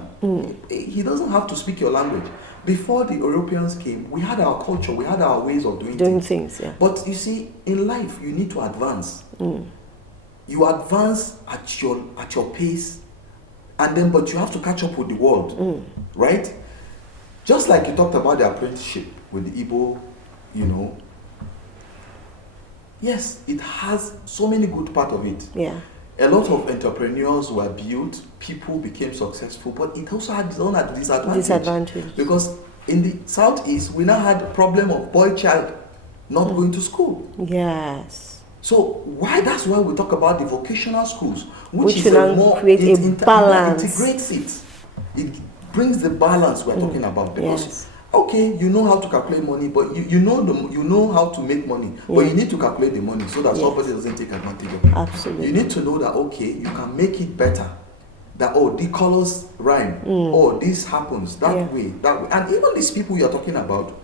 African. He doesn't have to speak your language. Before the Europeans came, we had our culture, we had our ways of doing things. Yeah. But you see, in life, you need to advance. You advance at your pace, and then but you have to catch up with the world, right? Just like you talked about the apprenticeship with the Igbo, you know. Yes, it has so many good parts of it. Yeah. A lot of entrepreneurs were built, people became successful, but it also had its own disadvantage. Because in the Southeast, we now had a problem of boy child not going to school. Yes. So that's why we talk about the vocational schools, which will now create a balance. It integrates it. It brings the balance we're talking about. Because okay, you know how to calculate money, but you know how to make money, but you need to calculate the money so that somebody doesn't take advantage of it. Absolutely. You need to know that okay, you can make it better. That the colors rhyme. This happens that way. And even these people you're talking about,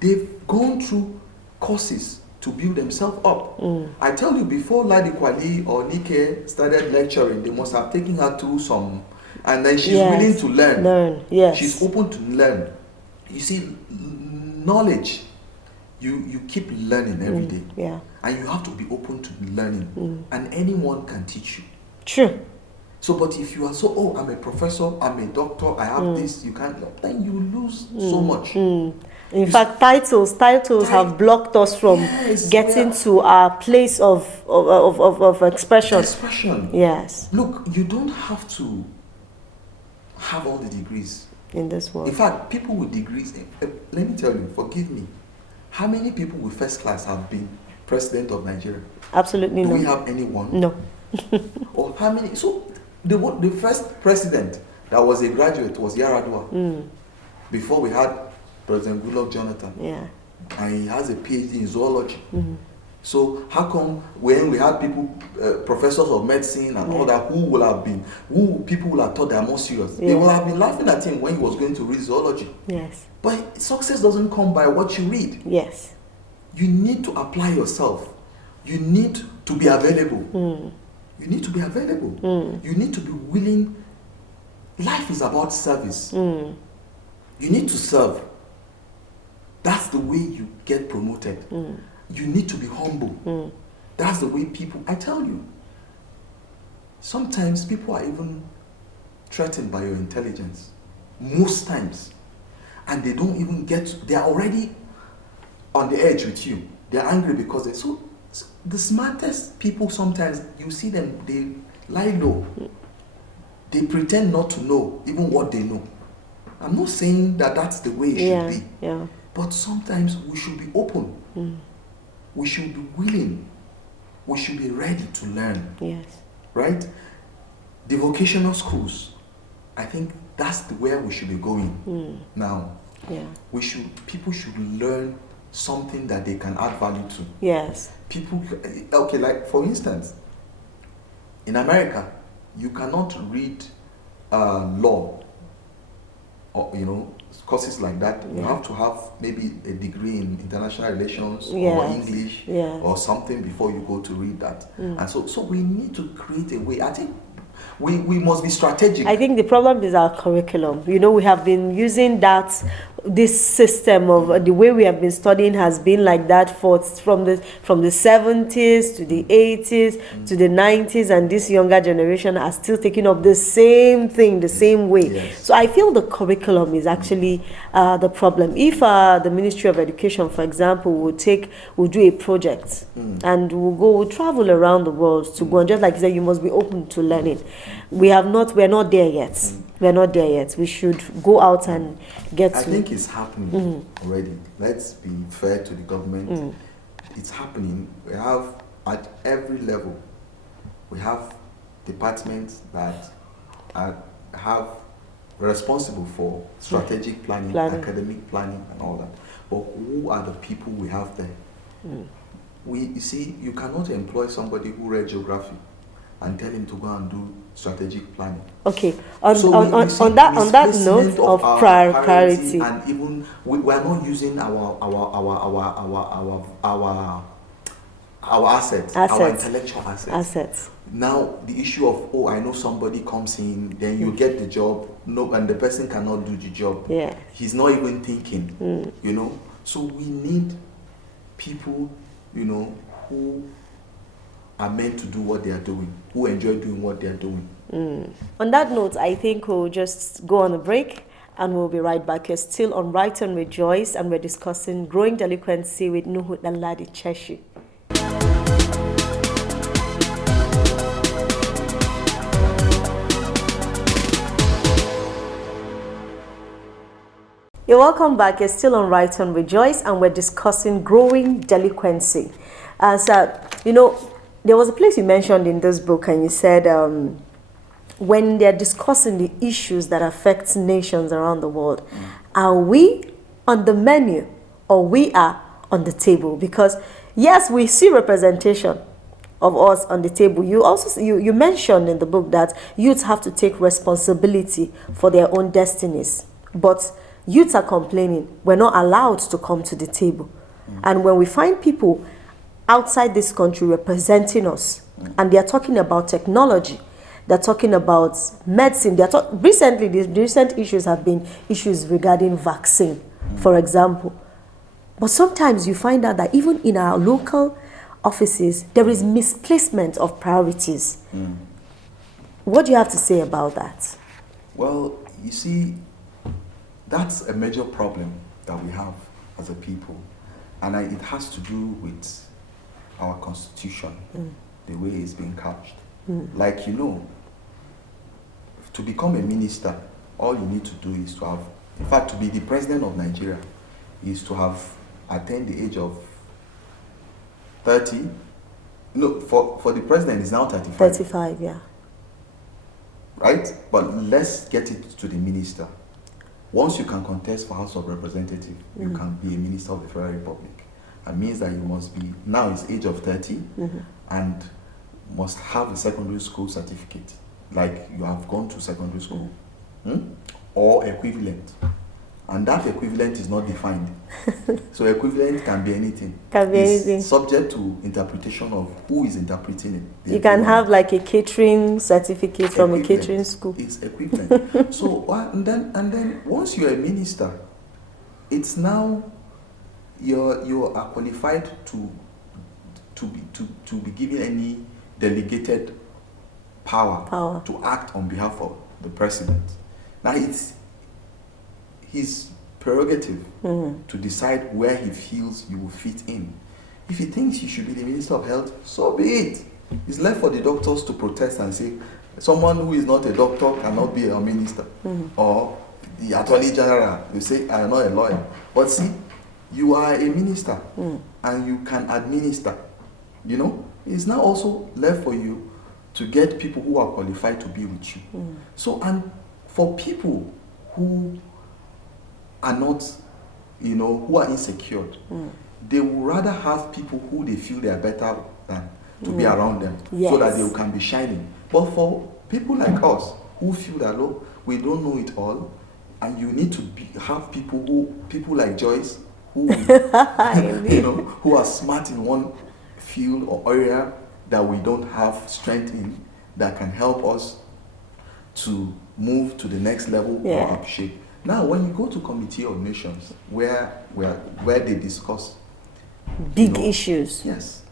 they've gone through courses to build themselves up. I tell you, before Ladi Kwali or Nike started lecturing, they must have taken her through some, and then she's willing to learn. Yes. She's open to learn. You see, knowledge, you keep learning every day. Yeah. And you have to be open to learning. And anyone can teach you. True. So, but if you are I'm a professor, I'm a doctor, I have this, you can't, then you lose so much. In fact, titles have blocked us from getting to our place of expression. Yes. Look, you don't have to have all the degrees in this world. In fact, people with degrees, let me tell you, forgive me, how many people with first class have been president of Nigeria? Absolutely no. Do we have anyone? No. Or how many? So the first president that was a graduate was Yaradua. Before we had President Goodluck Jonathan. Yeah. And he has a PhD in zoology. So how come when we had people, professors of medicine and all that, people will have thought they are more serious. They will have been laughing at him when he was going to read zoology. Yes. But success doesn't come by what you read. Yes. You need to apply yourself. You need to be available. You need to be available. You need to be willing. Life is about service. You need to serve. That's the way you get promoted. You need to be humble. That's the way people, I tell you, sometimes people are even threatened by your intelligence. Most times. And they don't even they are already on the edge with you. They're angry because the smartest people, sometimes you see them, they lie low. They pretend not to know even what they know. I'm not saying that that's the way it should be. Yeah. But sometimes we should be open. We should be willing. We should be ready to learn. Yes. Right? The vocational schools, I think that's where we should be going now. Yeah. People should learn something that they can add value to. Yes. Okay, like for instance, in America, you cannot read law or courses like that. You have to have maybe a degree in international relations or English or something before you go to read that. And so we need to create a way. I think we must be strategic. I think the problem is our curriculum. We have been using this system of the way we have been studying has been like that from the 70s to the 80s to the 90s, and this younger generation are still taking up the same thing the same way. Yes. So I feel the curriculum is actually the problem. If the Ministry of Education, for example, will do a project and we'll travel around the world to go, and just like you said, you must be open to learning. We're not there yet. We're not there yet. We should go out and get I think it's happening already. Let's be fair to the government. It's happening. We have, at every level, we have departments that have responsible for strategic planning, academic planning, and all that. But who are the people we have there? You see, you cannot employ somebody who read geography and tell him to go and do strategic planning. Okay. On that note of priority, and even we are not using our our assets, our intellectual assets. Now the issue of, oh, I know somebody comes in, then you get the job, no, and the person cannot do the job. Yeah. He's not even thinking, you know. So we need people, you know, who are meant to do what they are doing, who enjoy doing what they are doing. On that note, I think we'll just go on a break and we'll be right back. We're still on Right On with Joyce and we're discussing growing delinquency with NUHU DANLADI CHESHI. You're welcome back. You're still on Right On with Joyce and we're discussing growing delinquency. So, you know, there was a place you mentioned in this book and you said when they're discussing the issues that affect nations around the world, are we on the menu or we are on the table? Because yes, we see representation of us on the table. You also you mentioned in the book that youths have to take responsibility for their own destinies, but youths are complaining we're not allowed to come to the table. And when we find people outside this country representing us, and they're talking about technology, they're talking about medicine, recently the recent issues have been issues regarding vaccine, for example. But sometimes you find out that even in our local offices, there is misplacement of priorities. What do you have to say about that? Well, you see, that's a major problem that we have as a people. And it has to do with our constitution, the way it's being couched. Like, you know, to become a minister, all you need to do is to have, in fact, to be the president of Nigeria, is to have attained the age of 30. No, for the president, it's now 35. 35, yeah. Right? But let's get it to the minister. Once you can contest for House of Representatives, you can be a minister of the Federal Republic. It means that you must be, now it's age of 30, and must have a secondary school certificate, like you have gone to secondary school, or equivalent. And that equivalent is not defined. So equivalent can be anything. Can be anything. Subject to interpretation of who is interpreting it. You can have like a catering certificate from a catering school. It's equivalent. So and then once you're a minister, it's now you are qualified to be given any delegated power to act on behalf of the president. Now it's his prerogative to decide where he feels you will fit in. If he thinks he should be the Minister of Health, so be it. It's left for the doctors to protest and say, someone who is not a doctor cannot be a minister. Or the Attorney General, you say, I am not a lawyer. But see, you are a minister and you can administer. You know, it's now also left for you to get people who are qualified to be with you. So, and for people who are not, you know, who are insecure, they would rather have people who they feel they are better than to be around them, so that they can be shining. But for people like us who feel that, look, we don't know it all, and you need to have people like Joyce, who you know, who are smart in one field or area that we don't have strength in, that can help us to move to the next level or up shape. Now, when you go to Committee of Nations, where they discuss big issues, yes,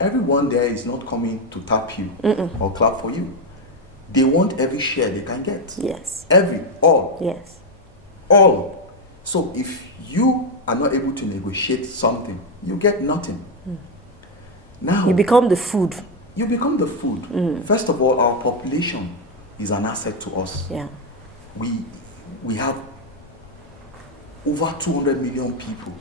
everyone there is not coming to tap you or clap for you. They want every share they can get. Yes. All. Yes. All. So if you are not able to negotiate something, you get nothing. Now you become the food. You become the food. First of all, our population is an asset to us. Yeah. We have over 200 million people.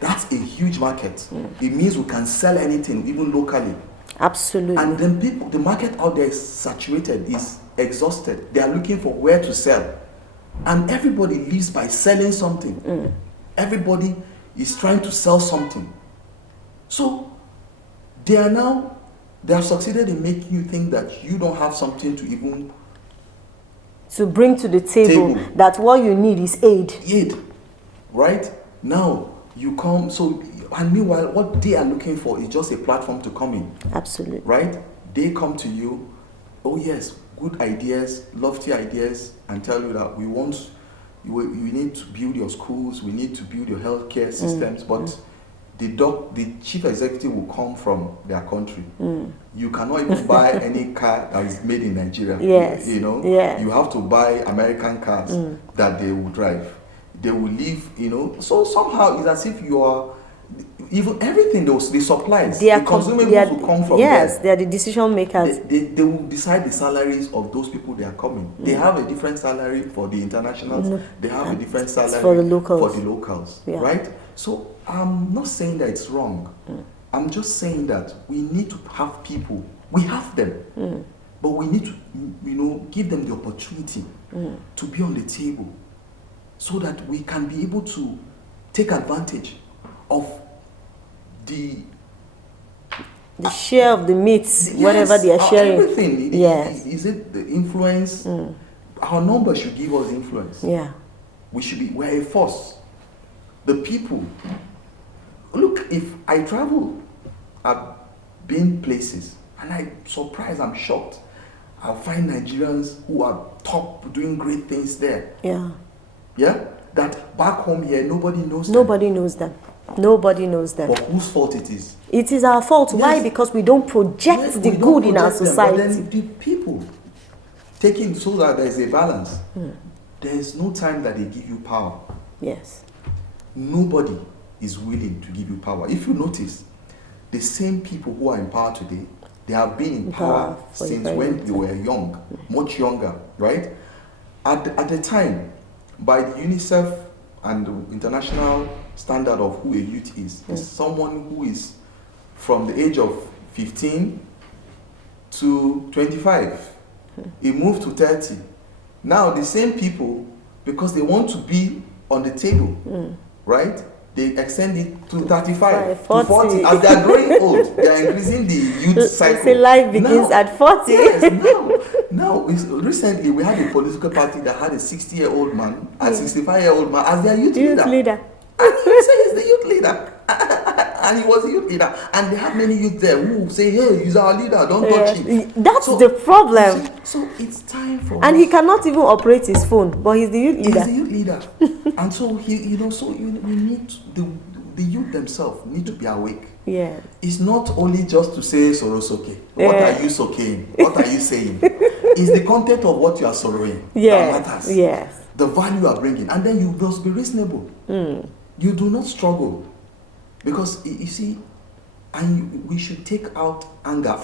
That's a huge market. It means we can sell anything, even locally. Absolutely. And then people, the market out there is saturated, is exhausted. They are looking for where to sell. And everybody lives by selling something. Everybody is trying to sell something. So they have succeeded in making you think that you don't have something to even to bring to the table. That what you need is aid. Right? Now, you come, so And meanwhile, what they are looking for is just a platform to come in. Absolutely. Right? They come to you, oh yes, good ideas, lofty ideas, and tell you that we need to build your schools, we need to build your healthcare systems, but the chief executive will come from their country. You cannot even buy any car that is made in Nigeria. Yes. You know, yes. You have to buy American cars that they will drive. They will live, you know. So somehow it's as if you are, even everything the supplies, the consumables will come from yes, there. they are the decision makers. They will decide the salaries of those people they are coming. They have a different salary for the internationals. They have a different salary for the locals. Yeah. Right? So I'm not saying that it's wrong. I'm just saying that we need to have people. We have them, but we need to, you know, give them the opportunity to be on the table, so that we can be able to take advantage of the share of the meats, whatever they are sharing. Everything. Yes. Is it the influence? Our numbers should give us influence. Yeah. We're a force. The people. Look, if I travel, I've been places, and I'm surprised, I'm shocked. I'll find Nigerians who are top, doing great things there. Yeah. Yeah? That back home here, nobody knows them. Nobody knows them. Nobody knows them. But whose fault it is? It is our fault. Yes. Why? Because we don't project the good in our society. But then the people taking, so that there's a balance. There's no time that they give you power. Yes. Nobody is willing to give you power. If you notice, the same people who are in power today, they have been in power since when they were young, much younger, right? At the time, by the UNICEF and the international standard of who a youth is someone who is from the age of 15 to 25. He moved to 30. Now the same people, because they want to be on the table, right? They extend it to 35, 40. As they are growing old, they are increasing the youth cycle. Say life begins at 40. Yes, now recently we had a political party that had a 60-year-old man and 65-year-old man as their youth leader. And he said he's the youth leader. And he was a youth leader. And they have many youth there who say, hey, he's our leader, don't touch him. That's the problem. So it's time for And he cannot even operate his phone, but he's the youth leader. He's the youth leader. And so, we need the youth themselves need to be awake. Yeah. It's not only just to say Sorosoke. What are you soaking? What are you saying? It's the content of what you are sorrowing that matters. Yes. The value you are bringing. And then you must be reasonable. You do not struggle. Because, you see, we should take out anger from